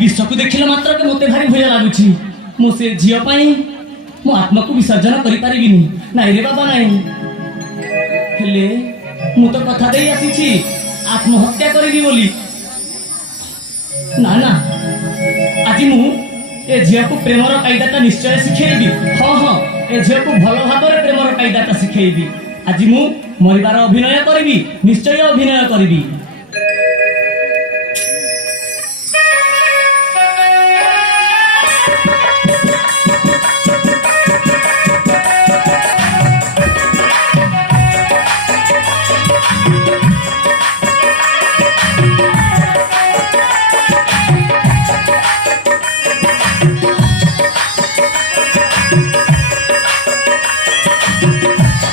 विश्व को देखिला मात्र के मते भारी भय लागुची मो से झियो पाई मो आत्मा को विसर्जन करि पारिबिनी नाइ रे बाबा नाइ हेले मु तो कथा देई आसीची आत्महत्या करिबी बोली ना ना आज मु ए झियो को प्रेमर कायदाटा निश्चय शिखेइबी हां ए झियो को भलो भाबरे प्रेमर कायदाटा शिखेइबी आज मु मरिबार अभिनय करिबी निश्चय अभिनय करिबी